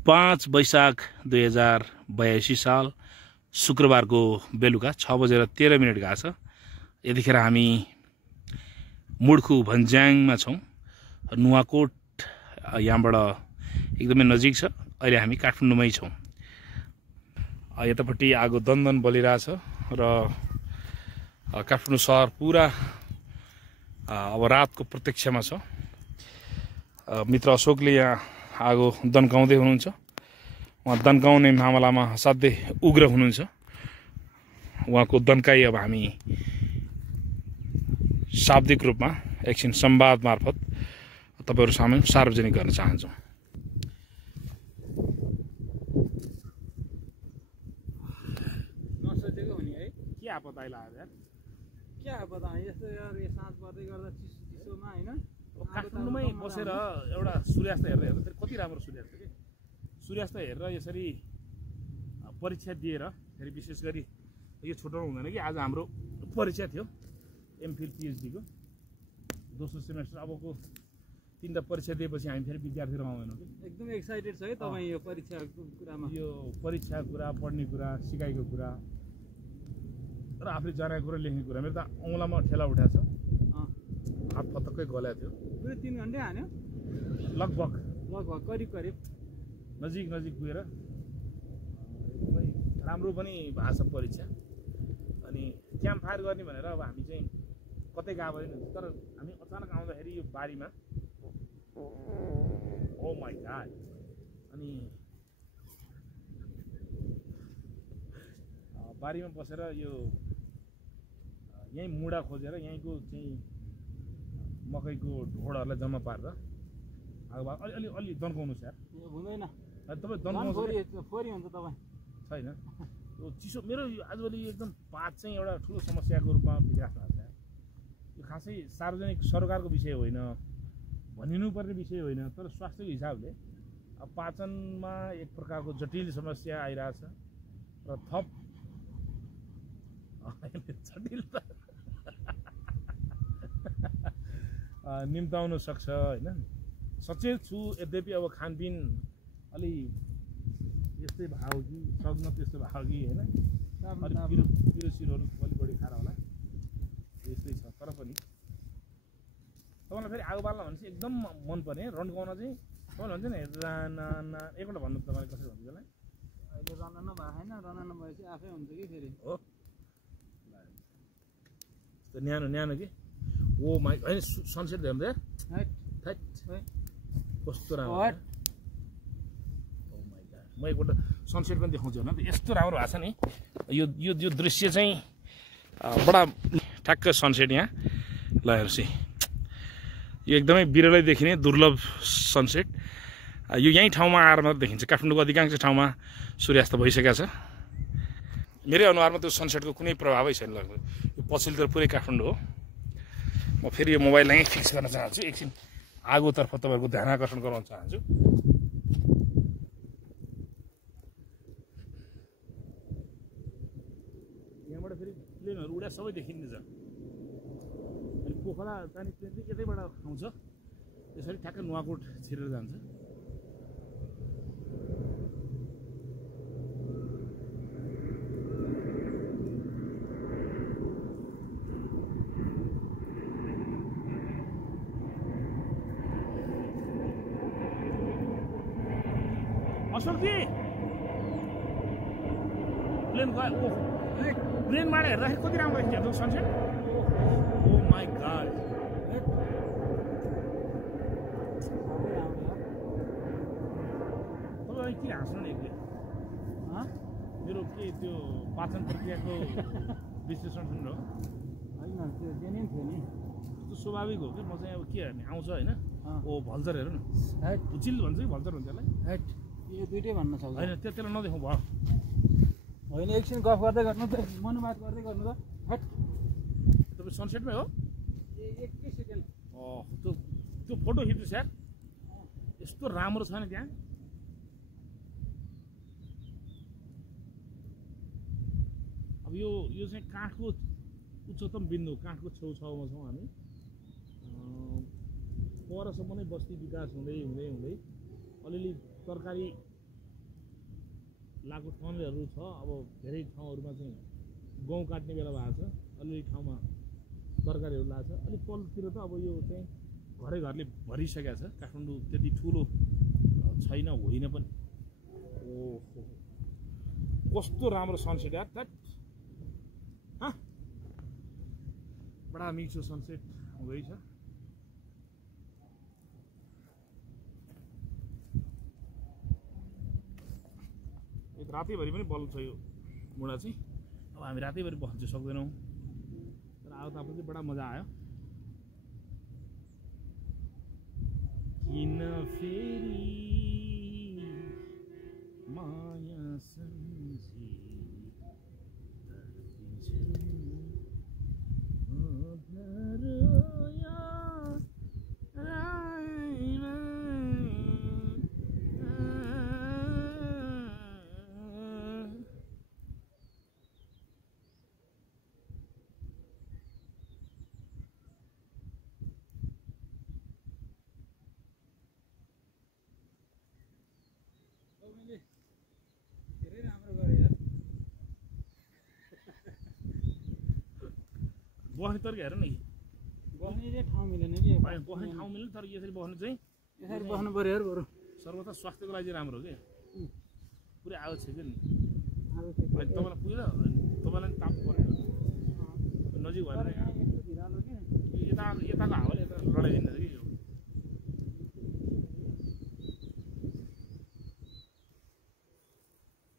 5 वैशाख 2082 साल शुक्रबारको बेलुका 6:13 गएको छ। यतिखेर हामी मुडखु भन्ज्याङमा छौँ। नुवाकोट यहाँबाट एकदमै नजिक छ। अहिले हामी काठमाडौँमै छौँ। यतापट्टि आगो दन्दन बलिरहेछ र काठमाडौँ सहर पुरा अब रातको प्रतीक्षामा छ। मित्र अशोकले यहाँ आगो दन्काउँदै हुनुहुन्छ। उहाँ दन्काउने मामलामा असाध्यै उग्र हुनुहुन्छ। उहाँको दन्काई अब हामी शाब्दिक रूपमा एकछिन संवाद मार्फत तपाईहरु सामु सार्वजनिक गर्न चाहन्छौँ। नसोचेको हुने है, के आपत आइलाग्यो यार? के आपत आयो यस्तो यार, यो साँझ पर्दै गर्दा चिसोमा हैन। काठमाडौँमै बसेर एउटा सूर्यास्त हेर्दै हेर्दा कति राम्रो सूर्यास्त के। सूर्यास्त हेरेर यसरी परीक्षा दिएर फेरि विशेष गरी यो छुटाउनु हुँदैन कि आज हाम्रो परीक्षा थियो एमफिल पीएचडी को दोस्रो सेमेस्टर। अबको 3टा परीक्षा दिएपछि हामी फेरि विद्यार्थी रहँदैनौँ कि। एकदम एक्साइटेड छ है तपाईँ यो परीक्षाको कुरामा। यो परीक्षा कुरा, पढ्ने कुरा, सिकाइको कुरा र आफूले जानेको कुरा, लेख्ने कुरा। मेरो त औँलामा ठेला उठाएको छ, हात पटक्कै गलेको थियो। पुरै 3 घण्टे हान्यो लगभग करिब नजिक पुगेर एकदमै राम्रो पनि भएको छ परीक्षा। अनि क्याम्प फायर गर्ने भनेर अब हामी चाहिँ कतै गएको पनि हुन्छ, तर हामी अचानक आउँदाखेरि यो बारीमा ओ माई गॉड, अनि बारीमा बसेर यो यही मुडा खोजेर यहीँको चाहिँ मकैको ढोडहरूलाई जम्मा पारेर अलि दन्काउनुहोस् यार। हुँदैन तपाईँ दन्काउनु फोरी हुन्छ तपाईँ छैन। यो चिसो मेरो आजभोलि एकदम पात चाहिँ एउटा ठुलो समस्याको रूपमा बिग्राएको छ। यो खासै सार्वजनिक सरकारको विषय होइन, भनिनुपर्ने विषय होइन, तर स्वास्थ्यको हिसाबले अब पाचनमा एक प्रकारको जटिल समस्या आइरहेछ र थप जटिल त निम्ताउन सक्छ होइन। सचेत छु, यद्यपि अब खानपिन अलि यस्तै भयो कि सक्न त्यस्तो भयो कि होइन, अलि पिरो सिरोहरू अलि बढी खाएर होला यस्तै छ। तर पनि तपाईँलाई फेरि आगो बाल्न भनेपछि एकदम मनपर्ने रन्काउन चाहिँ तपाईँले भन्छ नि राना। एकपल्ट भन्नु तपाईँले कसरी भन्नु त्यसलाई? अहिले रनाना भएको छैन, रनाना भएपछि आफै हुन्छ कि फेरि हो न्यानो कि ओ माई होइन सनसेट हेर्नु यार। कस्तो राम्रो, म एकपल्ट सनसेट पनि देखाउँछु होइन। यस्तो राम्रो भएको छ नि यो दृश्य चाहिँ बडा ठ्याक्क सनसेट यहाँ। ल हेर्नुहोस्, यो एकदमै बिरलै देखिने दुर्लभ सनसेट। यो यहीँ ठाउँमा आएर मात्र देखिन्छ। काठमाडौँको अधिकांश ठाउँमा सूर्यास्त भइसकेको छ। मेरै अनुहारमा त्यो सनसेटको कुनै प्रभावै छैन लाग्छ। यो पछिल्लोतिर पुरै काठमाडौँ हो। म फेरि यो मोबाइललाई फिक्स गर्न चाहन्छु, एकछिन आगोतर्फ तपाईँहरूको ध्यान आकर्षण गराउन चाहन्छु। यहाँबाट फेरि प्लेनहरू उडा सबै देखिँदैछ। अनि पोखरा जाने प्लेन चाहिँ यतैबाट आउँछ, यसरी ठ्याक्क नुवाकोट छिरेर जान्छ। अशोकजी प्लेनबाट हेर्दाखेरि कति राम्रो देखिन्छ सनसेट। ओ माई गॉड, तपाईँ के हाँस्नु नि एक्लै? मेरो के त्यो पाचन प्रक्रियाको विश्लेषण सुन्नु होइन, त्यो जेन्युन थियो नि। त्यो स्वाभाविक हो कि म चाहिँ अब के हेर्ने आउँछ होइन। ओ भल्चर हेर्नु न, भुचिल भन्छ कि भल्चर भन्छ त्यसलाई? यो दुइटै भन्न सक्छ होइन, त्यसलाई नदेखाउँ भयो होइन। एकछिन गफ गर्दै गर्नु त, मनोबात गर्दै गर्नु त। तपाईँ सनसेटमै हो? एकै सेकेन्ड। त्यो फोटो खिच्नुहोस् यार, यस्तो राम्रो छ नि त्यहाँ। अब यो चाहिँ काठको उच्चतम बिन्दु, काठको छेउछाउमा छौँ हामी। परसम्म नै बस्ती विकास हुँदै हुँदै हुँदै अलिअलि तरकारी लाको टनलहरू छ। अब धेरै ठाउँहरूमा चाहिँ गहुँ काट्ने बेला भएको छ, अलिअलि ठाउँमा तरकारीहरू लाग्छ। अलिक तलतिर त अब यो चाहिँ घरै घरले भरिसकेको छ। काठमाडौँ त्यति ठुलो छैन, होइन पनि। ओहो, कस्तो राम्रो सनसेट यार, द्याट बडा मिठो सनसेट हुँदैछ। रातैभरि पनि बल्ब छ यो मुढा चाहिँ। अब हामी रातैभरि बस्न चाहिँ सक्दैनौँ, तर आयो तापनि चाहिँ बडा मजा आयो। किन फेरि माया सम्झी धेरै राम्रो गरे यार। बस्ने तरिका हेर न कि बस्ने चाहिँ ठाउँ मिलेन कि बस्ने ठाउँ मिल्ने, तर यसरी बस्नु चाहिँ यसरी बस्नु पर्यो यार बरु। सर्वथा स्वास्थ्यको लागि राम्रो हो कि। पुरै आवश्यक छ नि। अब के अहिले तपाईँलाई पुग्यो, तपाईँलाई ताप पऱ्यो नजिक भएर यस्तो भिरालो के यताको हावाले यता लडाइदिँदैछ कि यो।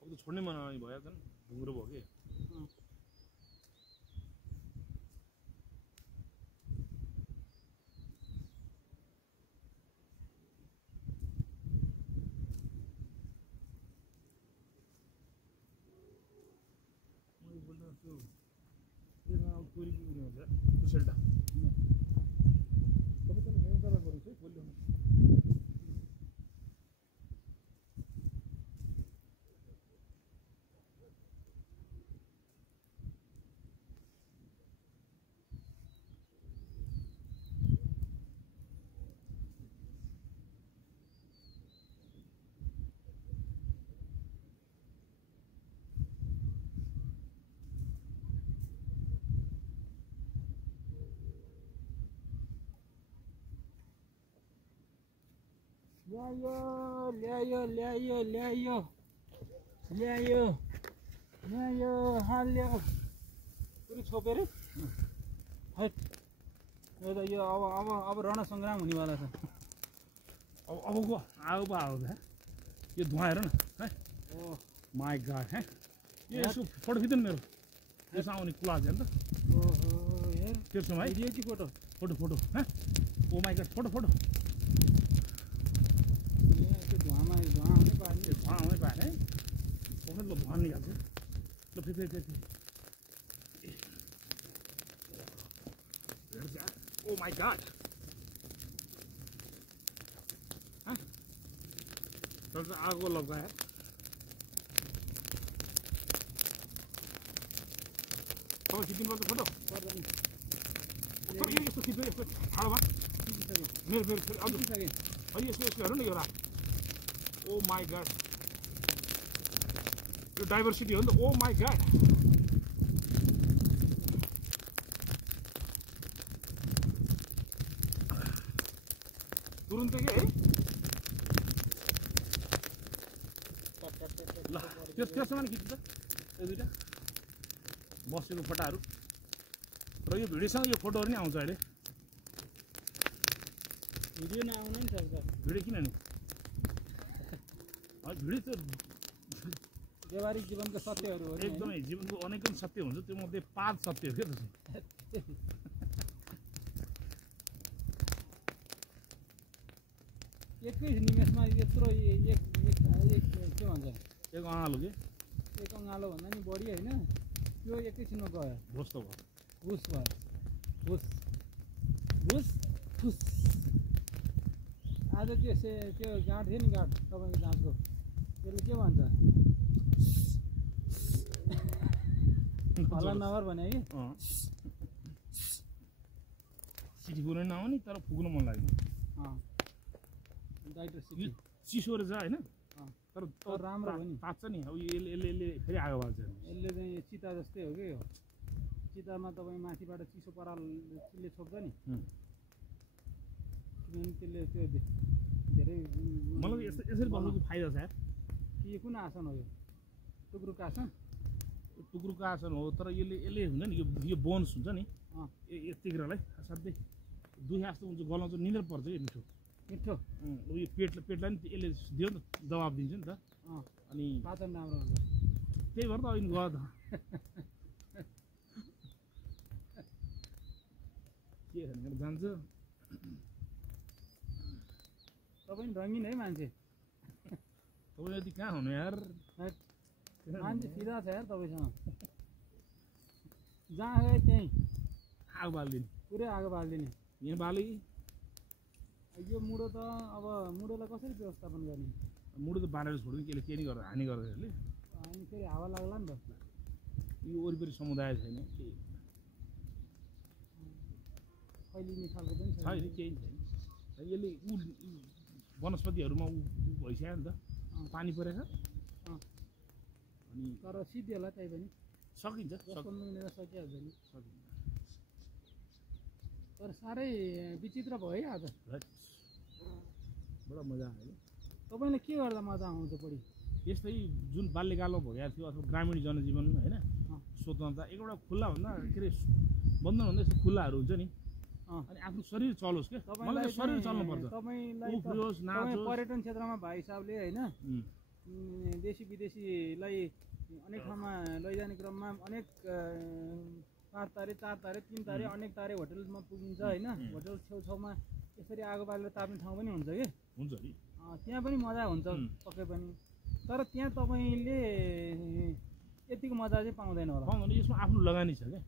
अब त छोड्नै मन भयो झन्, ढुङ्ग्रो भयो कि। चोरीको उयो हुन्छ कुसेल्टा तपाईँ मेरो तल गर्नुहोस् है भोलि ल्याउनु। ल्यायो ल्यायो ल्यायो ल्यायो ल्यायो ल्यायो हाल्यो पुरै छोपेर हैट। यो त यो अब रणसङ्ग्राम हुनेवाला छ। अबको आगो पो आएको छ यो धुवा हेर न है। ओ माई गॉड है, यो यसो फोटो खिच्नु मेरो यसो आउने क्लास हेर्नु त। ओहो यार तेर्सो भाइ भिडियो कि फोटो? फोटो फोटो है। ओ माई गॉड, फोटो फोटो त्यो धुवामा धुवा आउनै पार्ने। धुवा आउनै पाएन है। फोटो ल धुवा निकाल्छ ल फेरि ओ माई गॉड चल आगो लगाए तपाईँ खिच्नु पर्छ फोटो पर्दैन यस्तो खिच्नु यस्तो ठाडोमा खिचिसक्यो मेरो फेरि फेरि अझ खिचिसकेँ। है यस्तो यस्तो हेर्नु न यो रात। ओ माई गॉड यो डाइभर्सिटी हो नि त। ओ माई गॉड तुरुन्तै के है। ल त्यसमा नि खिच्छ यो दुइटा बसेको फोटाहरू र यो भिडियोसँग यो फोटोहरू नि आउँछ अहिले। भिडियो नआउनु नि सक्छ। भिडियो किन नि भिडियो त व्यवहारिक जीवनको सत्यहरू हो नि हैन? एकदमै जीवनको अनेकन सत्य हुन्छ, त्यो मध्ये 5 सत्य हो क्या त। 21 निमेषमा यत्रो एक के भन्छ एक अँगालो के एक अँगालो भन्दा नि बढी होइन, त्यो एकैछिनमा गयो। भोस त भयो। भुस भयो भुस भुस फुस। आज त्यो गाँठ थियो नि, गाँठ तपाईँको दाँतको त्यसले के भन्छ हल्ला नगर भने कि सिटी फुक्नु नआउने तर फुक्नु मन लाग्यो। डाइटर सिटी चिसो रहेछ होइन। तर राम्रो हो नि तात्छ नि अब यसले फेरि आगो बाल्छ यसले चाहिँ चिता जस्तै हो कि यो चितामा तपाईँ माथिबाट चिसो परालले छोप्छ नि किनभने त्यसले त्यो धेरै मलाई यसरी बस्नुको फाइदा छ यार के कुन आसन हो यो टुक्रुको आसन टुक्रुको आसन हो तर यसले हुन्छ नि यो बोन्स हुन्छ नि यतिखेरलाई असाध्यै दुखे जस्तो हुन्छ गलाउँछ निन्द्रा पर्छ कि मिठो मिठो यो पेटलाई नि यसले दियो नि त दबाब दिन्छ नि त अनि पाचन राम्रो हुन्छ त्यही भएर त अहिले गयो त के भनेर जान्छ तपाईँ रङ्गिन है मान्छे तपाईँ यति कहाँ हुनु यार मान्छे फिदा छ यार तपाईँसँग जहाँ गए त्यहीँ आगो बालिदिने पुरै आगो बालिदिने यहाँ बाली यो मुडो त अब मुडोलाई कसरी व्यवस्थापन गर्ने मुडो त बालेर छोड्ने केले के नि गरेर हानि गरेर यसले अनि फेरि हावा लाग्ला नि त यो वरिपरि समुदाय छैन केही फैलिने खालको पनि छैन केही छैन यसले वनस्पतिहरूमा भइसक्यो नि त पानी परेछ अनि तर सिद्धि होला त्यही पनि सकिन्छ 10-15 मिनेट सकिहाल्छ नि सकिन्छ तर साह्रै विचित्र भयो है आज बडा मजा आयो तपाईँले के गर्दा मजा आउँछ बढी यस्तै जुन बाल्यकालमा भइरहेको थियो अथवा ग्रामीण जनजीवन होइन स्वतन्त्रता एकवटा खुल्ला भन्दा के अरे बन्धन भन्दा यस्तो खुल्लाहरू हुन्छ नि अनि आफ्नो शरीर चलोस् क्या मलाई शरीर चल्नु पर्छ तपाईँलाई पर्यटन क्षेत्रमा भाइ साहबले होइन देशी विदेशीलाई अनेक ठाउँमा लैजाने क्रममा अनेक 5 तारे 4 तारे 3 तारे अनेक तारे होटलमा पुगिन्छ होइन होटल छेउछाउमा यसरी आगो बालेर ताप्ने ठाउँ पनि हुन्छ कि हुन्छ नि त्यहाँ पनि मजा हुन्छ पक्कै पनि तर त्यहाँ तपाईँले यतिको मजा चाहिँ पाउँदैन होला पाउँदैन यसमा आफ्नो लगानी छ क्या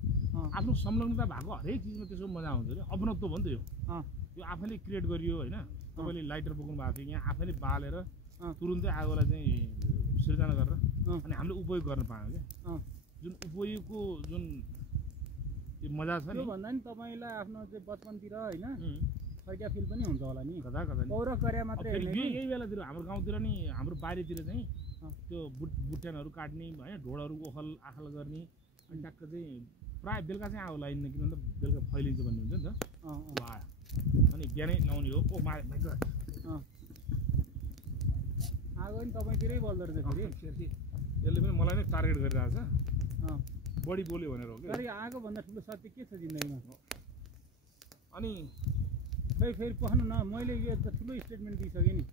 आफ्नो संलग्नता भएको हरेक चिजमा त्यसको मजा आउँछ क्या अपनत्व भयो नि त यो आफैले क्रिएट गरियो होइन तपाईँले लाइटर बोक्नु भएको थियो यहाँ आफैले बालेर तुरुन्तै आगोलाई चाहिँ सिर्जना गरेर अनि हामीले उपयोग गर्न पायौँ क्या जुन उपयोगको जुन मजा छ नि भन्दा नि तपाईँलाई आफ्नो चाहिँ बचपनतिर होइन फर्किया फिल पनि हुन्छ होला नि कता कता पौरख गरे मात्रै यही बेलातिर हाम्रो गाउँतिर नि हाम्रो बारीतिर चाहिँ त्यो बुट्यानहरू काट्ने होइन ढोडहरू ओखल आखल गर्ने अनि ट्याक्क चाहिँ प्रायः बेलुका चाहिँ आगो लगाइन्न किन भन्दा बेलुका फैलिन्छ भन्ने हुन्छ नि त अनि बिहानै लाउने हो ओ आगो नि तपाईँतिरै बल्दो रहेछ फेरि यसले पनि मलाई नै टार्गेट गरिरहेछ बढी बोल्यो भनेर हो कि तर आगोभन्दा ठुलो सत्य के छ जिन्दगीमा अनि फेरि पख्नु न मैले यो त ठुलो स्टेटमेन्ट दिइसकेँ नि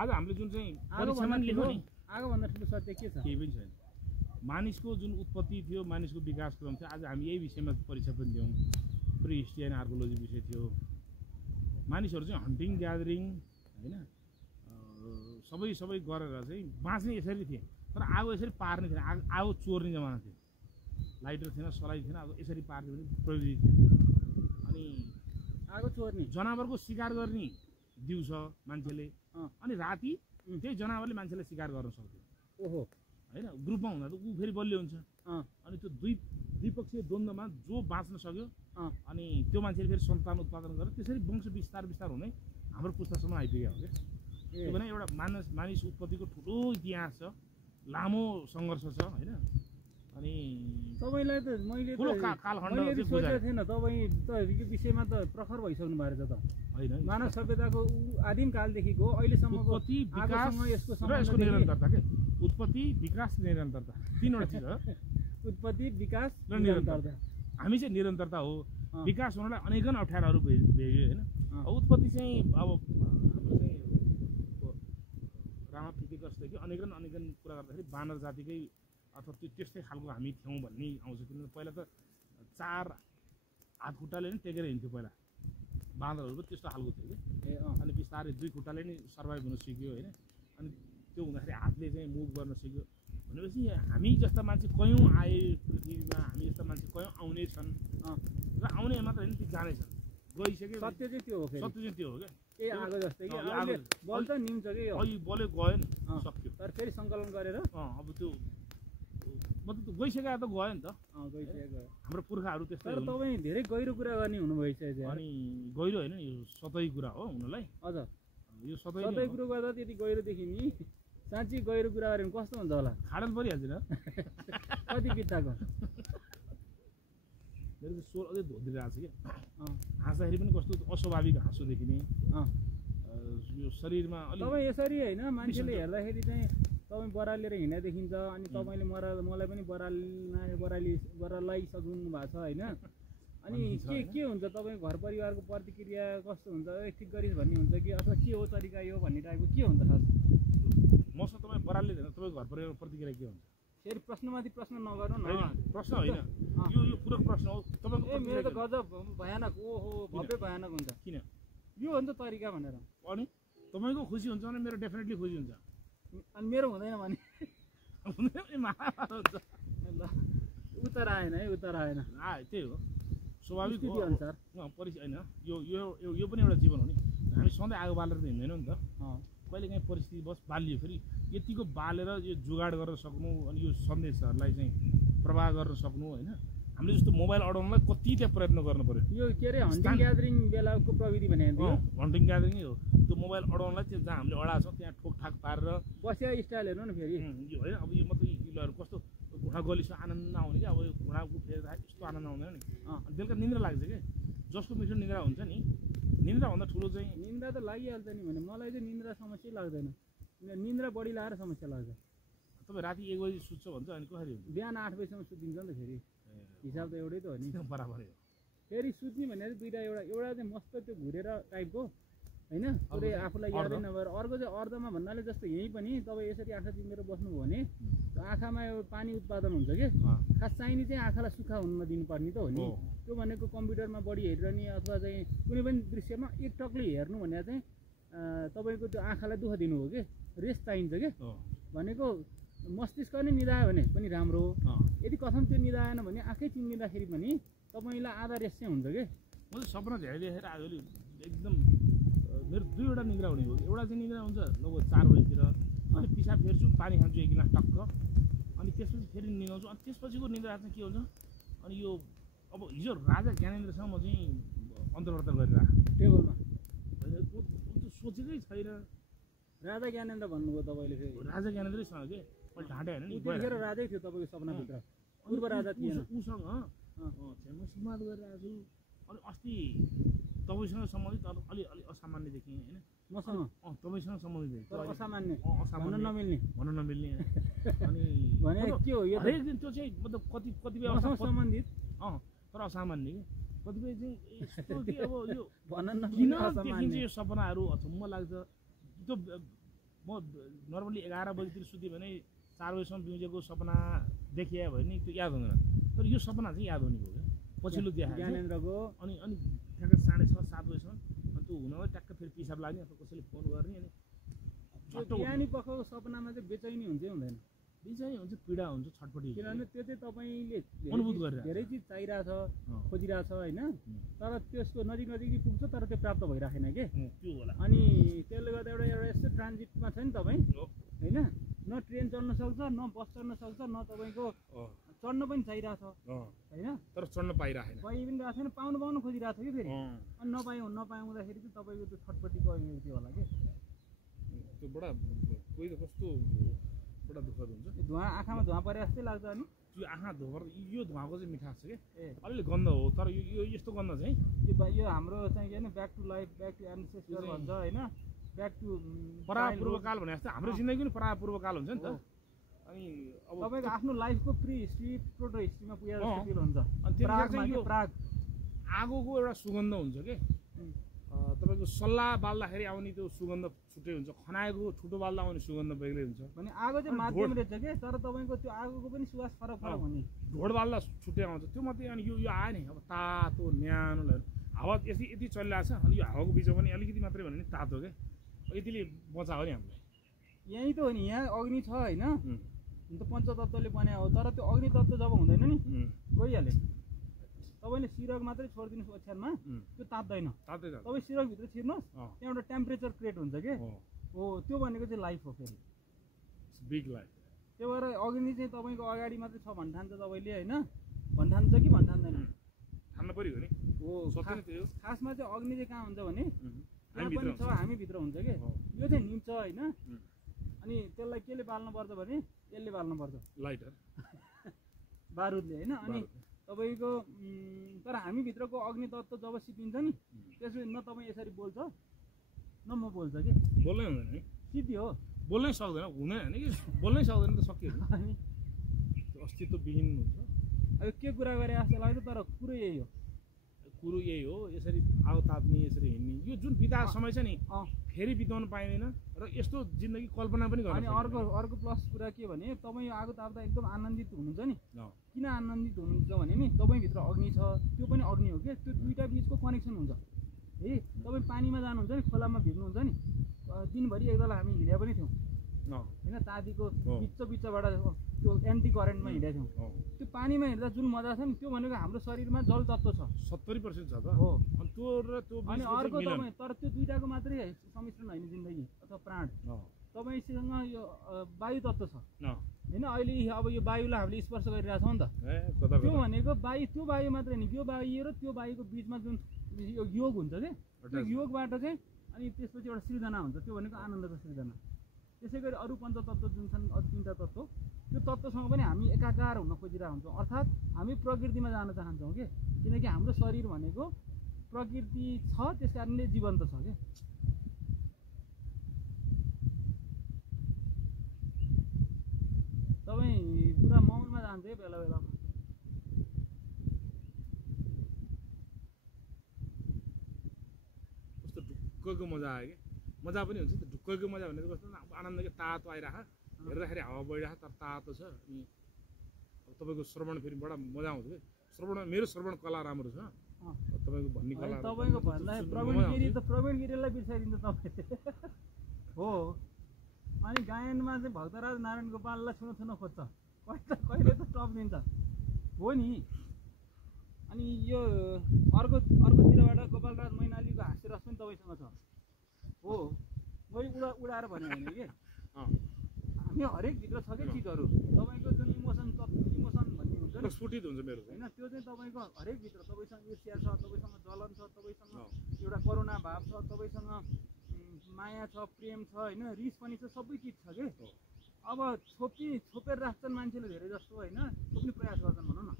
आज हामीले जुन चाहिँ आगोभन्दा ठुलो सत्य के छ केही पनि छैन मानिसको जुन उत्पत्ति थियो मानिसको विकास क्रम थियो आज हामी यही विषयमा परीक्षा पनि दियौँ प्री हिस्ट्री एन्ड आर्कोलोजी विषय थियो मानिसहरू चाहिँ हन्टिङ ग्यादरिङ होइन सबै गरेर चाहिँ बाँच्ने यसरी थिए तर आगो यसरी पार्ने थिएन आगो चोर्ने जमाना थियो लाइटर थिएन सलाई थिएन अब यसरी पार्ने पनि प्रविधि थिएन अनि आगो चोर्ने जनावरको शिकार गर्ने दिउँछ मान्छेले अनि राति त्यही जनावरले मान्छेलाई शिकार गर्न सक्थ्यो ओहो होइन ग्रुपमा हुँदा त ऊ फेरि बलियो हुन्छ अनि त्यो द्विपक्षीय द्वन्द्वमा जो बाँच्न सक्यो अनि त्यो मान्छेले फेरि सन्तान उत्पादन गरेर त्यसरी वंश विस्तार हुँदै हाम्रो पुस्तासम्म आइपुग्यो हो क्या त्यो भने एउटा मानिस उत्पत्तिको ठुलो इतिहास छ लामो सङ्घर्ष छ होइन अनि तपाईँलाई त मैले सोचेको थिएन तपाईँ त यो विषयमा त प्रखर भइसक्नु भएको रहेछ त होइन मानव सभ्यताको आदिम कालदेखिको अहिलेसम्मको यसको निरन्तरता के उत्पत्ति विकास निरन्तरता तीनवटा चिज हो उत्पत्ति विकास र निरन्तरता हामी चाहिँ निरन्तरता हो विकास हुनलाई अनेकन अप्ठ्याराहरू भेट्यो होइन उत्पत्ति चाहिँ अब हाम्रो चाहिँ रामा फितिकसदेखि अनेकन कुरा गर्दाखेरि बानर जातिकै अथवा त्यस्तै खालको हामी थियौँ भन्ने आउँछ किनभने पहिला त 4 हात खुट्टाले नै टेकेर हिँड्थ्यो पहिला बाँदरहरू त्यस्तो खालको थियो कि अनि बिस्तारै 2 खुट्टाले नै सर्भाइभ हुन सिक्यो होइन अनि त्यो हुँदाखेरि हातले चाहिँ मुभ गर्न सिक्यो भनेपछि हामी जस्ता मान्छे कयौँ आए पृथ्वीमा हामी जस्ता मान्छे कयौँ आउने छन् र आउने मात्र होइन ती जानेछन् गइसक्यो सत्य चाहिँ त्यो हो सत्य चाहिँ त्यो हो क्या ए आगो जस्तै कि अहिले बल त निम्छ कि अहिले बल्यो गयो नि सक्यो तर फेरि सङ्कलन गरेर अब त्यो मतलब त गइसकेको त गयो नि त गइसक्यो हाम्रो पुर्खाहरू त्यस्तै तर तपाईँ धेरै गहिरो कुरा गर्ने हुनुभएछ अनि गहिरो होइन यो सतही कुरा हो हुनलाई हजुर यो सतही कुरो गर्दा त्यति गहिरो देखिने साँच्ची गहिरो कुरा गऱ्यो भने कस्तो हुन्छ होला खाडल परिहाल्छ र कति बित्ताको मेरो चाहिँ स्वर अझै धोद्रिरहेको छ कि हाँस्दाखेरि पनि कस्तो अस्वाभाविक हाँसो देखिने यो शरीरमा अलिक तपाईँ यसरी होइन मान्छेले हेर्दाखेरि चाहिँ तपाईँ बरालेर हिँड्दा देखिन्छ अनि तपाईँले मलाई पनि बरालाइसक्नु भएको छ होइन अनि के हुन्छ तपाईँको घर परिवारको प्रतिक्रिया कस्तो हुन्छ ठिक गरिस् भन्ने हुन्छ कि अथवा के हो तरिका यो भन्ने टाइपको के हुन्छ खास मसँग तपाईँ बरालले तपाईँको घर परिवारको प्रतिक्रिया के हुन्छ फेरि प्रश्नमाथि प्रश्न नगर्नु न प्रश्न होइन यो पूरक प्रश्न हो तपाईँको मेरो त गजब भयानक ओहो भव्य भयानक हुन्छ किन यो हो नि त तरिका भनेर अनि तपाईँको खुसी हुन्छ भने मेरो डेफिनेटली खुसी हुन्छ अनि मेरो हुँदैन भने ल उत्तर आएन है उत्तर आएन त्यही हो स्वाभाविक स्थिति अनुसार होइन यो पनि एउटा जीवन हो नि हामी सधैँ आगो बालेर त हिँड्दैनौँ नि त कहिले काहीँ परिस्थिति बस बालियो फेरि यतिको बालेर यो जुगाड गर्न सक्नु अनि यो सन्देशहरूलाई चाहिँ प्रवाह गर्न सक्नु होइन हामीले जस्तो मोबाइल अडाउनलाई कति त्यहाँ प्रयत्न गर्नु पर्यो यो के अरे हन्टिङ ग्यादरिङ बेलाको प्रविधि भने हन्टिङ ग्यादरिङै हो त्यो मोबाइल अडाउनलाई चाहिँ जहाँ हामीले अडाएको छ त्यहाँ ठोकठाक पारेर बसिया स्टाइल हेर्नु न फेरि यो होइन अब यो मात्रै हिलोहरू कस्तो घुँडा गलिसो आनन्द आउने कि अब यो घुँडा उठेर यस्तो आनन्द आउँदैन नि अनि बेलुका निन्द्रा लाग्छ कि जसको मिठो निन्द्रा हुन्छ नि निन्द्राभन्दा ठुलो चाहिँ निन्द्रा त लागिहाल्छ नि भने मलाई चाहिँ निन्द्रा समस्या लाग्दैन निन्द्रा बढी लाएर समस्या लाग्छ तपाईँ राति 1 बजी सुत्छ भन्छ अनि कसरी हुन्छ बिहान 8 बजीसम्म सुतिन्छ नि त फेरि हिसाब त एउटै त हो नि बराबरै हो फेरि सुत्ने भनेर दुईवटा एउटा चाहिँ मस्त त्यो घुरेर टाइपको होइन पुरै आफूलाई यादै नभएर अर्को चाहिँ अर्धमा भन्नाले जस्तो यहीँ पनि तपाईँ यसरी आँखा चिम्लेर बस्नुभयो भने आँखामा पानी उत्पादन हुन्छ कि खास चाहिने चाहिँ आँखालाई सुक्खा हुन नदिनुपर्ने त हो नि त्यो भनेको कम्प्युटरमा बढी हेरिरहने अथवा चाहिँ कुनै पनि दृश्यमा एक टकले हेर्नु भनेर चाहिँ तपाईँको त्यो आँखालाई दुःख दिनु हो कि रेस्ट चाहिन्छ कि भनेको मस्तिष्क नै निदायो भने पनि राम्रो हो यदि कथम त्यो निदाएन भने आँखै चिम्लिँदाखेरि पनि तपाईँलाई आधा रेस्ट चाहिँ हुन्छ कि मैले सपना धेरै देखेर आजभोलि एकदम मेरो 2वटा निद्रा हुने हो एउटा चाहिँ निद्रा हुन्छ लगभग 4 बजीतिर अनि पिसाब फेर्छु पानी खान्छु 1 गिलास टक्क अनि त्यसपछि फेरि निदाउँछु अनि त्यसपछिको निद्रा चाहिँ के हुन्छ अनि यो अब हिजो राजा ज्ञानेन्द्रसँग म चाहिँ अन्तर्वार्ता गरिरहेको टेबलमा सोचेकै छैन राजा ज्ञानेन्द्र भन्नुभयो तपाईँले फेरि राजा ज्ञानेन्द्रैसँग के मैले ढाँटे होइन नि त्यतिखेर राजै थियो तपाईँको सपनाभित्र पूर्व राजा थिएन उसँग म संवाद गरिरहेको छु अनि अस्ति तपाईँसँग सम्बन्धित अलि असामान्य देखेँ होइन मसँग तपाईँसँग सम्बन्धित असामान्य नमिल्ने भन्न नमिल्ने अनि भने के हो यो हरेक दिन त्यो चाहिँ मतलब कतिपय सम्बन्धित तर असामान्य कि कतिपय चाहिँ यस्तो कि अब यो भन्न किन देखिन्छ यो सपनाहरू अचम्म लाग्छ त्यो म नर्मली 11 बजीतिर सुतेँ भने 4 बजीसम्म बिउजेको सपना देखिए भने त्यो याद हुँदैन तर यो सपना चाहिँ याद हुने भयो क्या पछिल्लो देखा ज्ञानेन्द्रको अनि ठ्याक्क 6:30 7 बजीसम्म अनि त्यो हुन ट्याक्क फेरि पिसाब लाग्ने अथवा कसैले फोन गर्ने अनि ज्ञानी पखको सपनामा चाहिँ बेचैनी हुन्छ हुँदैन बेचैनी हुन्छ पीडा हुन्छ छटपटी किनभने त्यो चाहिँ तपाईँले अनुभूत गरेर धेरै चिज चाहिरहेछ खोजिरहेछ होइन तर त्यसको नजिक पुग्छ तर त्यो प्राप्त भइराखेन के त्यो होला अनि त्यसले गर्दा एउटा यस्तो ट्रान्जिटमा छ नि तपाईँ होइन न ट्रेन चढ्न सक्छ न बस चढ्न सक्छ न तपाईँको चढ्न पनि चाहिरहेछ होइन तर चढ्न पाइरहेन पाइ पनि रहेको छैन पाउनु खोजिरहेको छ कि फेरि अनि नपाउँदाखेरि चाहिँ तपाईँको त्यो छटपट्टिको अभिव्यक्ति होला कि त्यो बडा कोही त कस्तो बडा दुःखद हुन्छ धुवा आँखामा धुवा परे जस्तै लाग्छ अनि त्यो आँखा धुवा यो धुवाको चाहिँ मिठास छ कि अलिअलि गन्ध हो तर यो यस्तो गन्ध चाहिँ यो हाम्रो चाहिँ के back to life back to ancestor भन्छ होइन ब्याक टु परापूर्वकाल भने जस्तो हाम्रो जिन्दगी पनि परापूर्वकाल हुन्छ नि त अनि अब तपाईँको आफ्नो लाइफको प्री हिस्ट्री प्रोटो हिस्ट्रीमा पुगेर जस्तो फिल हुन्छ अनि त्यो प्राग आगोको एउटा सुगन्ध हुन्छ के तपाईँको सल्लाह बाल्दाखेरि आउने त्यो सुगन्ध छुट्टै हुन्छ खनाएको ठुटो बाल्दा आउने सुगन्ध बेग्लै हुन्छ भने आगो चाहिँ माध्यम रहेछ के तर तपाईँको त्यो आगोको पनि सुवास फरक हुने ढोड बाल्दा छुट्टै आउँछ त्यो मात्रै अनि यो आयो नि अब तातो न्यानो हावा यति चलिरहेको छ अनि यो हावाको बिचमा पनि अलिकति मात्रै भने नि तातो के यतिले बचायो नि हामीलाई यहीँ त हो नि यहाँ अग्नि छ होइन त पञ्चतत्त्वले बनायो हो तर त्यो अग्नि तत्त्व जब हुँदैन नि गइहाल्यो तपाईँले सिरक मात्रै छोडिदिनुहोस् ओछ्यानमा त्यो ताप्दैन तपाईँ सिरकभित्र छिर्नुहोस् त्यहाँ एउटा टेम्परेचर क्रिएट हुन्छ कि हो त्यो भनेको चाहिँ लाइफ हो फेरि बिग लाइफ त्यो भएर अग्नि चाहिँ तपाईँको अगाडि मात्रै छ भन्ठान्छ तपाईँले होइन भन्ठान्छ कि भन्ठान्दैन ठान्न पऱ्यो नि हो खासमा चाहिँ अग्नि चाहिँ कहाँ हुन्छ भने त्यहाँ पनि छ हामीभित्र हुन्छ कि यो चाहिँ निम्छ होइन अनि त्यसलाई केले बाल्नुपर्छ भने यसले बाल्नुपर्छ, लाइटर बारुदले होइन। अनि तपाईँको तर हामीभित्रको अग्नि तत्त्व जब सिद्धिन्छ नि त्यसो न तपाईँ यसरी बोल्छ न म बोल्छ कि बोल्नै हुँदैन है, सिद्धि हो, बोल्नै सक्दैन, हुँदैन होइन कि बोल्नै सक्दैन त सकियो अनि अस्तित्वविहीन हुन्छ। अब के कुरा गरे जस्तो लाग्छ तर कुरो यही हो, कुरो यही हो। यसरी आगो ताप्ने, यसरी हिँड्ने, यो जुन बिता समय छ नि फेरि बिताउन पाइँदैन र यस्तो जिन्दगी कल्पना पनि गर्न अनि अर्को प्लस कुरा के भने तपाईँ यो आगो ताप्दा एकदम आनन्दित हुनुहुन्छ नि। किन आनन्दित हुनुहुन्छ भने नि तपाईँभित्र अग्नि छ, त्यो पनि अग्नि हो कि, त्यो दुईवटा बिचको कनेक्सन हुन्छ है। तपाईँ पानीमा जानुहुन्छ नि, खोलामा भिज्नुहुन्छ नि, दिनभरि एकताल हामी हिँडे पनि थियौँ होइन, तादीको बिचबाट त्यो एन्टी करेन्टमा हिँडेको थियौँ। त्यो पानीमा हिँड्दा जुन मजा छ नि त्यो भनेको हाम्रो शरीरमा जल तत्त्व छ 70% छ त हो। अनि त्यो र त्यो अनि अर्को तपाईँ तर त्यो दुईटाको मात्रै सम्मिश्रण होइन जिन्दगी अथवा प्राण। तपाईँसँग यो वायु तत्त्व छ होइन। अहिले अब यो वायुलाई हामीले स्पर्श गरिरहेको छौँ नि त, त्यो भनेको वायु, त्यो वायु मात्रै होइन, यो वायु र त्यो वायुको बिचमा जुन यो योग हुन्छ कि त्यो योगबाट चाहिँ अनि त्यसपछि एउटा सृजना हुन्छ, त्यो भनेको आनन्दको सृजना। त्यसै गरी अरू पञ्चतत्त्व जुन छन्, अरू तिनवटा तत्त्व, त्यो तत्त्वसँग पनि हामी एकाकार हुन खोजिरहेको हुन्छौँ। अर्थात् हामी प्रकृतिमा जान चाहन्छौँ कि, किनकि हाम्रो शरीर भनेको प्रकृति छ, त्यस कारणले जीवन्त छ कि। तपाईँ पुरा मौनमा जान्छ है बेला बेलामा। कस्तो ढुक्कको मजा आयो कि, मजा पनि हुन्छ नि त। ढुक्कको मजा भने त कस्तो आनन्दको तातो आइरह, हेर्दाखेरि हावा बढिरह तर तातो छ। अनि अब तपाईँको श्रवण फेरि बडा मजा आउँछ कि। श्रवण, मेरो श्रवण कला राम्रो छ, तपाईँको भन्ने कला। तपाईँको भन्दा प्रवीण गिरीलाई बिर्साइदिन्छ तपाईँले हो। अनि गायनमा चाहिँ भक्तराज नारायण गोपाललाई छुन खोज्छ, कहिले त टप दिन्छ हो नि। अनि यो अर्कोतिरबाट गोपालराज मैनालीको हास्यरस पनि तपाईँसँग छ हो। मैले उडाएर भने होइन कि, हामी हरेक भित्र छ कि चिजहरू। तपाईँको जुन इमोसन भन्ने हुन्छ नि, स्फुटित हुन्छ मेरो होइन, त्यो चाहिँ तपाईँको हरेक भित्र। तपाईँसँग ईर्ष्या छ, तपाईँसँग जलन छ, तपाईँसँग एउटा करुणा भाव छ, तपाईँसँग माया छ, प्रेम छ होइन, रिस पनि छ, सबै चिज छ कि। अब छोपेर राख्छन् मान्छेले धेरै जस्तो होइन, छोप्ने प्रयास गर्छन् भनौँ न।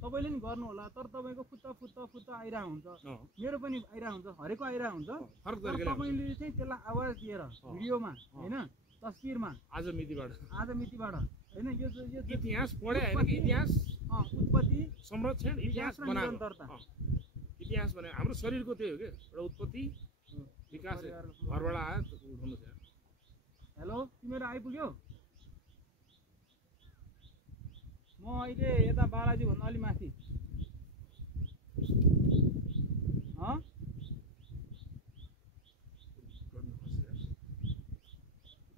तपाईँले नि गर्नु होला, तर तपाईँको फुत्ता आइरहेको हुन्छ, मेरो पनि आइरहेको हुन्छ, हरेको आइरहेको हुन्छ। तपाईँले चाहिँ त्यसलाई आवाज दिएर भिडियोमा होइन, तस्बिरमा आज मितिबाट होइन, यो इतिहास पढे होइन कि, इतिहास उत्पत्ति संरक्षण, इतिहास बनाएको निरन्तरता। इतिहास भने हाम्रो शरीरको त्यही हो कि, एउटा उत्पत्ति विकास घरबाट आयो उठाउनु छ। हेलो, तिमीहरू आइपुग्यो? म अहिले यता बालाजी भन्दा अलि माथि।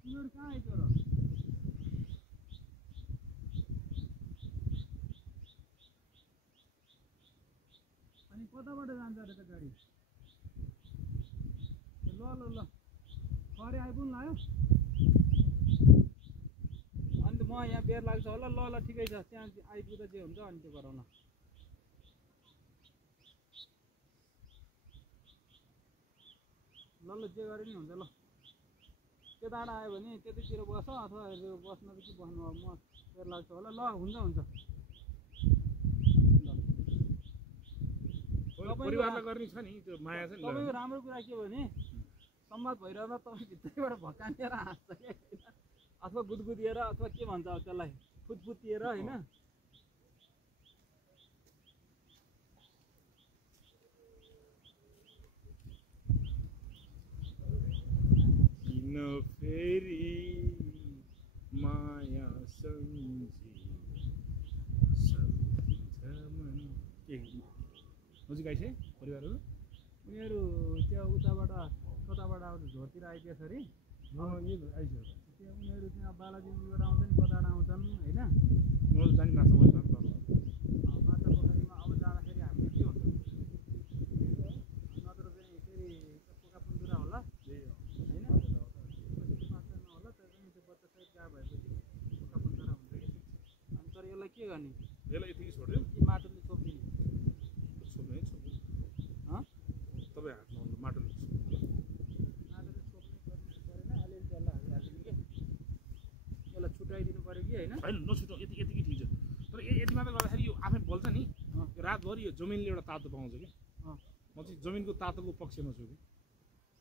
तिमीहरू कहाँ आइपुग्यो र? अनि कताबाट जान्छ अरे त गाडी? ल खरे आइपुग्नु आयो। अन्त म यहाँ बेर लाग्छ होला। ल ठिकै छ, त्यहाँ आइपुग्दा जे हुन्छ अनि त्यो गरौँ न। ल जे गरे नि हुन्छ। ल त्यो डाँडा आयो भने त्यतैतिर बस, अथवा बस्न कि बस्नु, अब म बेर लाग्छ होला। ल हुन्छ। परिवारलाई गर्ने छ नि त्यो माया छ नि। तपाईँको राम्रो कुरा के भने संवाद भइरहँदा तपाईँ भित्रैबाट भकानिएर हाँस्छ क्या, अथवा गुदगुदिएर, अथवा के भन्छ अब त्यसलाई, फुतफुतिएर होइन। किन फेरि माया नजिक आइसक्यो परिवारहरू? उनीहरू त्यो उताबाट आउँछ, झोरतिर आइपुगेछ अरे। आइसक्यो त्यो उनीहरू चाहिँ अब बालाजीबाट आउँछ नि, कताबाट आउँछन् होइन। जाने माछा माछा पोखरीमा अब जाँदाखेरि हामीले के हुन्छ, नत्र चाहिँ फेरि पोका पुन्डुरा होला होइन, माछा नहोला। तर पनि त्यो बच्चा सहित गएको भएपछि पोका पुन्डुरा हुन्छ कि। अनि तर यसलाई के गर्ने, यसलाई यतिकै छोड्यो कि माटोले छोपिदिने? तपाईँ हातमा माटोले छोप्ने गर्नु परेन, अलिअलि जल्ला हालिहाल्छौँ कि। छुट्याइदिनु पर्यो कि होइन होइन नछुटाउ यति यतिकै ठिक छ तर यति मात्र गर्दाखेरि यो आफै बल्छ नि यो रातभरि यो जमिनले एउटा तातो पाउँछ कि म चाहिँ जमिनको तातोको पक्षमा छु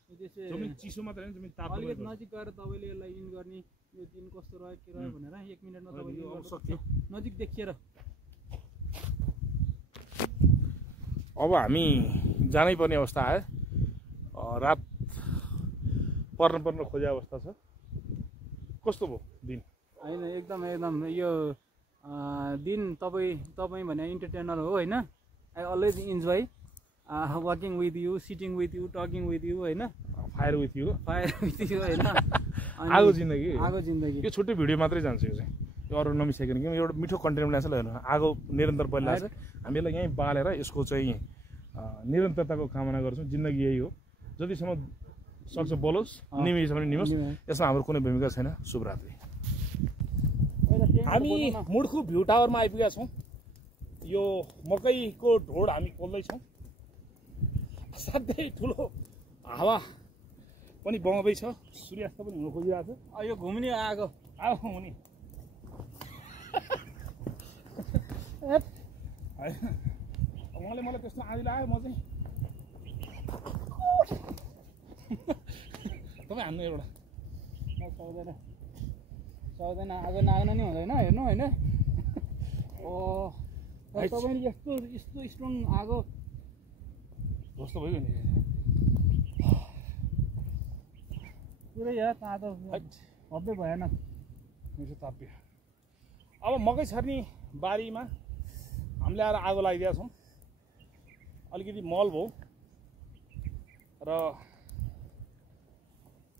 कि जमिन चिसो मात्र होइन जमिन तातो अलिकति नजिक गएर तपाईँले यसलाई इन गर्ने यो दिन कस्तो रह्यो के रह्यो भनेर 1 मिनेटमा तपाईँले यो सक्यो नजिक देखिएर अब हामी जानै पर्ने अवस्था आयो रात पर्न खोजे अवस्था छ कस्तो भयो दिन होइन एकदम यो दिन तपाईँ भने इन्टरटेनर हो होइन I always enjoy working with you sitting with you talking with you होइन फायर विथ यु होइन आगो जिन्दगी यो छुट्टै भिडियो मात्रै जान्छ यो चाहिँ यो अरू नमिसाइकन कि एउटा मिठो कन्टेन्ट बनाएको छ हेर्नु आगो निरन्तर बलिरहेको छ हामीलाई यहीँ बालेर यसको चाहिँ निरन्तरताको कामना गर्छौँ जिन्दगी यही हो जतिसम्म सक्छ बोलोस् निमेछ भने निमोस् यसमा हाम्रो कुनै भूमिका छैन शुभरात्रि हामी मुडखु भ्यू टावरमा आइपुगेका छौँ यो मकैको ढोड हामी खोल्दैछौँ साथै ठुलो हावा पनि बगाउँदै छ सूर्यास्त पनि हुन खोजिरहेको छ यो घुम्ने आगो हुने मलाई त्यस्तो आँधी लाग्यो म चाहिँ तपाईँ हान्नु एउटा सक्दैन आगो नाग्न नि हुँदैन हेर्नु होइन तपाईँले यस्तो स्ट्रङ आगो जस्तो भयो नि पुरै यहाँ तातो हब्बे भएन मेरो ताप्यो अब मकै छर्ने बारीमा हामीले आएर आगो लगाइदिएका छौँ अलिकति मल भयो र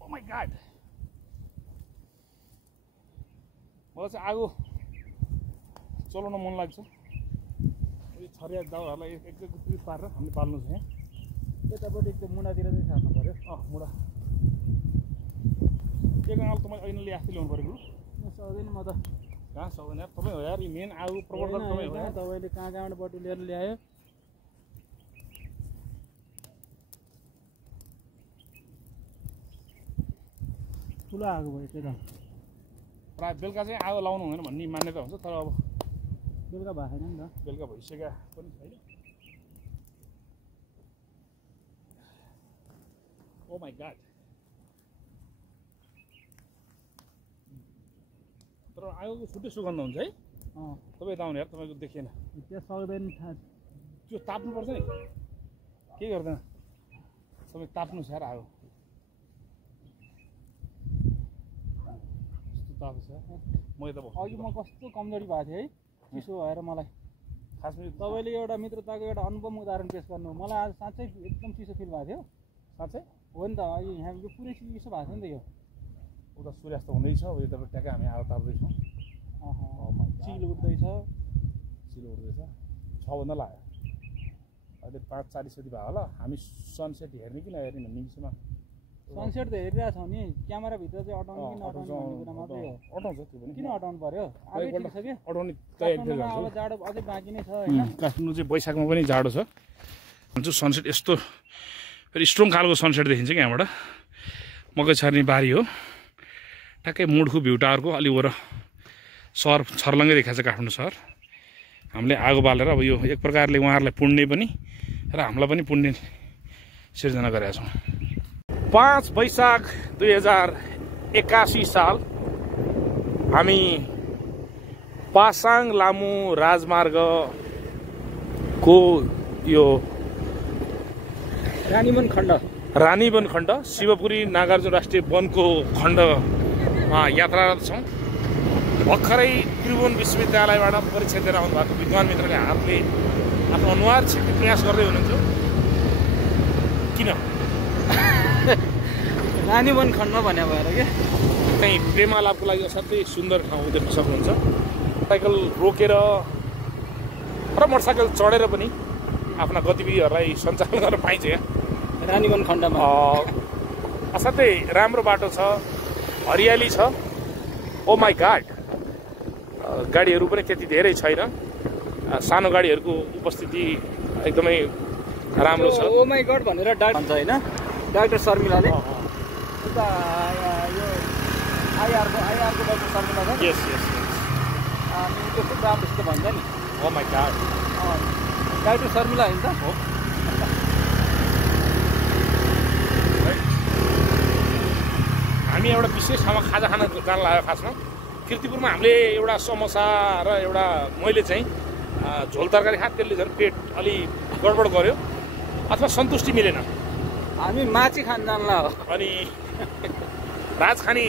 ओ माइ गॉड मलाई चाहिँ आगो चलाउन मन लाग्छ यो छरिया दाउहरूलाई एक पारेर हामीले पाल्नु छ यहाँ यतापट्टि त्यो मुढातिर चाहिँ सार्नु पऱ्यो मुढा एक अङ्गाल तपाईँ ऐनाले आफै ल्याउनु पऱ्यो म सक्दैन म त कहाँ सक्दैन यार तपाईँ हो यार यो मेन आगो प्रवर्तक तपाईँ हो तपाईँले कहाँबाट बटुलेर ल्यायो ठुलो आगो भयो त्यो त प्रायः बेलुका चाहिँ आगो लाउनु हुँदैन भन्ने मान्यता हुन्छ तर अब बेलुका भएको छैन नि त बेलुका भइसक्यो पनि छैन ओ माइ गॉड तर आगोको छुट्टै सुगन्ध हुन्छ है तपाईँ यता आउनु यार तपाईँको देखिएन त्यो सक्दैन त्यो ताप्नुपर्छ नि के गर्दैन तपाईँ ताप्नु छ यार आगो ताप्नु छ म यता अघि म कस्तो कमजोरी भएको थिएँ है चिसो भएर मलाई खासमा तपाईँले एउटा मित्रताको एउटा अनुपम उदाहरण पेश गर्नु मलाई आज साँच्चै एकदम चिसो फिल भएको थियो साँच्चै हो नि त अहिले यहाँ यो पुरै चिसो भएको थियो नि त यो उता सूर्यास्त हुँदैछ यो तपाईँ ट्याक्कै हामी आगो ताप्दैछौँ चिल उठ्दैछ चिलो उठ्दैछ 6 भन्दा लाग्यो अहिले 5:40 जति भयो होला हामी सनसेट हेर्ने कि नहेर्ने भन्ने विषयमा सनसेट त हेरिरहेको छौँ नि क्यामेराभित्र चाहिँ अटाउनु कि नअटाउनु भन्ने कुरा मात्रै हो अटाउँछ त्यो पनि किन अटाउनु पर्यो आबै ठिक छ कि अटाउने तयारी अब जाडो अझै बाँकी नै छ होइन काठमाडौँ चाहिँ वैशाखमा पनि जाडो छ हुन्छ सनसेट यस्तो फेरि स्ट्रङ खालको सनसेट देखिन्छ कि यहाँबाट मकै छर्ने बारी हो ट्याक्कै मुडखु भ्यू टावरको अलि वर सहर छर्लङ्गै देखाएको छ काठमाडौँ सहर हामीले आगो बालेर अब यो एक प्रकारले उहाँहरूलाई पुण्य पनि र हामीलाई पनि पुण्य सिर्जना गरेका छौँ 5 वैशाख 2081 साल हामी पासाङ लामु राजमार्गको यो रानीवन खण्ड शिवपुरी नागार्जुन राष्ट्रिय वनको खण्डमा यात्रारत छौँ भर्खरै त्रिभुवन विश्वविद्यालयबाट परीक्षा दिएर आउनुभएको विद्वान मित्रले हातले आफ्नो अनुहार छेक्ने प्रयास गर्दै हुनुहुन्थ्यो किन रानीवन खण्ड भन्ने भएर के चाहिँ प्रेमालापको लागि असाध्यै सुन्दर ठाउँ देख्न सक्नुहुन्छ साइकल रोकेर र मोटरसाइकल चढेर पनि आफ्ना गतिविधिहरूलाई सञ्चालन गर्न पाइन्छ यहाँ रानीवन खण्डमा असाध्यै राम्रो बाटो छ हरियाली छ ओ माई गॉड गाडीहरू पनि त्यति धेरै छैन सानो गाडीहरूको उपस्थिति एकदमै राम्रो छ ओ माई गॉड भनेर डाक्टर भन्छ हैन डाक्टर शर्मिलाले उता यो आइआरको डाक्टर शर्मिला छ नि यस यस अनि त्यो खुब राम्रोसित भन्छ नि ओ माई गॉड डाक्टर शर्मिला होइन त हो हामी एउटा विशेष ठाउँमा खाजा खान जान लाग्यो खासमा किर्तिपुरमा हामीले एउटा समोसा र एउटा मैले चाहिँ झोल तरकारी खाएँ त्यसले झन् पेट अलि गडबड गर्यो अथवा सन्तुष्टि मिलेन हामी माछी खान जानला हो अनि राजखानी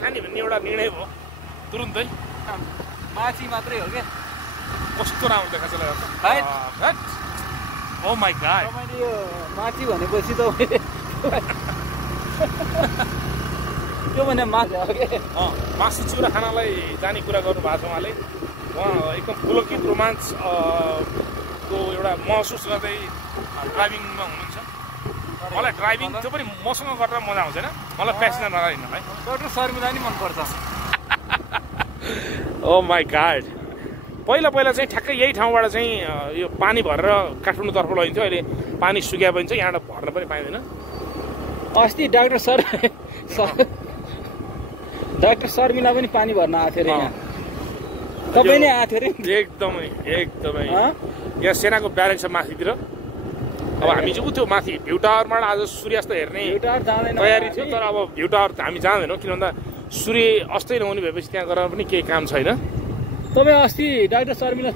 खाने भन्ने एउटा निर्णय भयो तुरुन्तै माछी मात्रै हो क्या कस्तो राम्रो देखाएको छ हैट। ओ माई गॉड तपाईँले यो माछी भनेपछि तपाईँले त्यो भने माछा हो क्या मासु चिउरा खानालाई जाने कुरा गर्नुभएको छ उहाँले उहाँ एकदम पुलकित रोमाञ्च को एउटा महसुस गर्दै ड्राइभिङमा हुनुहुन्छ मलाई ड्राइभिङ त्यो पनि मसँग गरेर मजा आउँछ होइन मलाई प्यासेन्जर नराइन भाइ डाक्टर शर्मिला नि मनपर्छ ओ माई गॉड पहिला चाहिँ ठ्याक्कै यही ठाउँबाट चाहिँ यो पानी भरेर काठमाडौँतर्फ लगिन्थ्यो अहिले पानी सुक्या पनि छ यहाँबाट भर्न पनि पाइँदैन अस्ति डाक्टर शर्मिला पनि पानी भर्न आएको थियो अरे यहाँ तपाईँ नै आएको थियो अरे एकदमै यहाँ सेनाको ब्यारेक छ माथितिर अब हामी चाहिँ त्यो माथि भ्यू टावरबाट आज सूर्यास्त हेर्ने तयारी थियो तर अब भ्यू टावर हामी जाँदैनौँ किन भन्दा सूर्य अस्तै नहुने भएपछि त्यहाँ गरेर पनि केही काम छैन तपाईँ अस्ति डाक्टर शर्मिला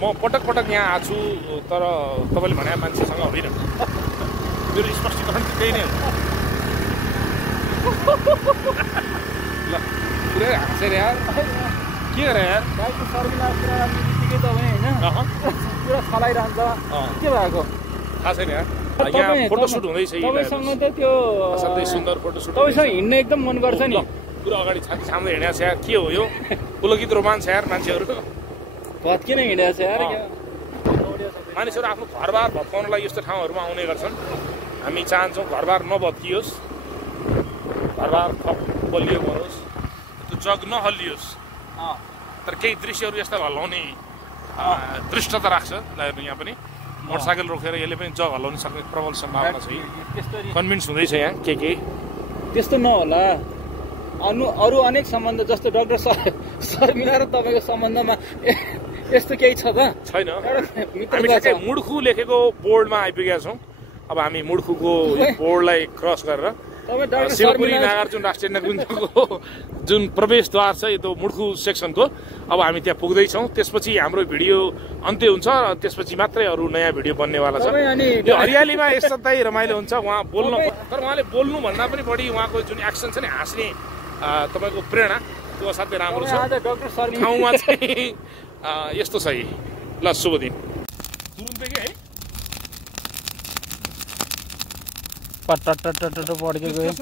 म पटक यहाँ आएको छु तर तपाईँले भने मान्छेसँग होइन मेरो स्पष्टीकरण त्यही नै हो ल पुरै हाँसेर यार के गरे यार डाक्टर शर्मिला पुरा बित्तिकै तपाईँ होइन पुरा छलाइरहन्छ के भएको थाहा छैन यार यहाँ फोटोसुट हुँदैछ तपाईँसँग त त्यो असाध्यै सुन्दर फोटोसुट तपाईँसँग हिँड्न एकदम मन गर्छ नि पुरा अगाडि छाती छाम्दै हिँडेको छ यार के हो यो पुलकित रोमाञ्च यार मान्छेहरू भत्किन हिँडेको छ यार मानिसहरू आफ्नो घरबार भत्काउनलाई यस्तो ठाउँहरूमा आउने गर्छन् हामी चाहन्छौँ घरबार नभत्कियोस् घरबार बलियो बनोस् त्यो जग नहल्लियोस् तर केही दृश्यहरू यस्ता हल्लाउने दृष्टता राख्छ यहाँ पनि मोटरसाइकल रोकेर यसले पनि जग हल्लाउन सक्ने प्रबल सम्भावना छ कन्भिन्स हुँदैछ यहाँ के त्यस्तो नहोला अरू अनेक सम्बन्ध जस्तो डाक्टर शर्मिला र तपाईँको सम्बन्धमा यस्तो केही छ त छैन हामी ठ्याक्कै मुड्खु लेखेको बोर्डमा आइपुगेका छौँ अब हामी मुड्खुको बोर्डलाई क्रस गरेर शिवपुरी नागार्जुन राष्ट्रिय निकुञ्जको जुन प्रवेशद्वार छ यो मुड्खु सेक्सनको अब हामी त्यहाँ पुग्दैछौँ त्यसपछि हाम्रो भिडियो अन्त्य हुन्छ त्यसपछि मात्रै अरू नयाँ भिडियो बन्नेवाला छ यो हरियालीमा यस्तै रमाइलो हुन्छ उहाँ बोल्न तर उहाँले बोल्नुभन्दा पनि बढी उहाँको जुन एक्सन छ नि हाँस्ने तपाईँको प्रेरणा त्यो असाध्यै राम्रो छ ठाउँमा चाहिँ यस्तो छ ल शुभ दिन तुरुन्तै के है पट्ट पड्के गयो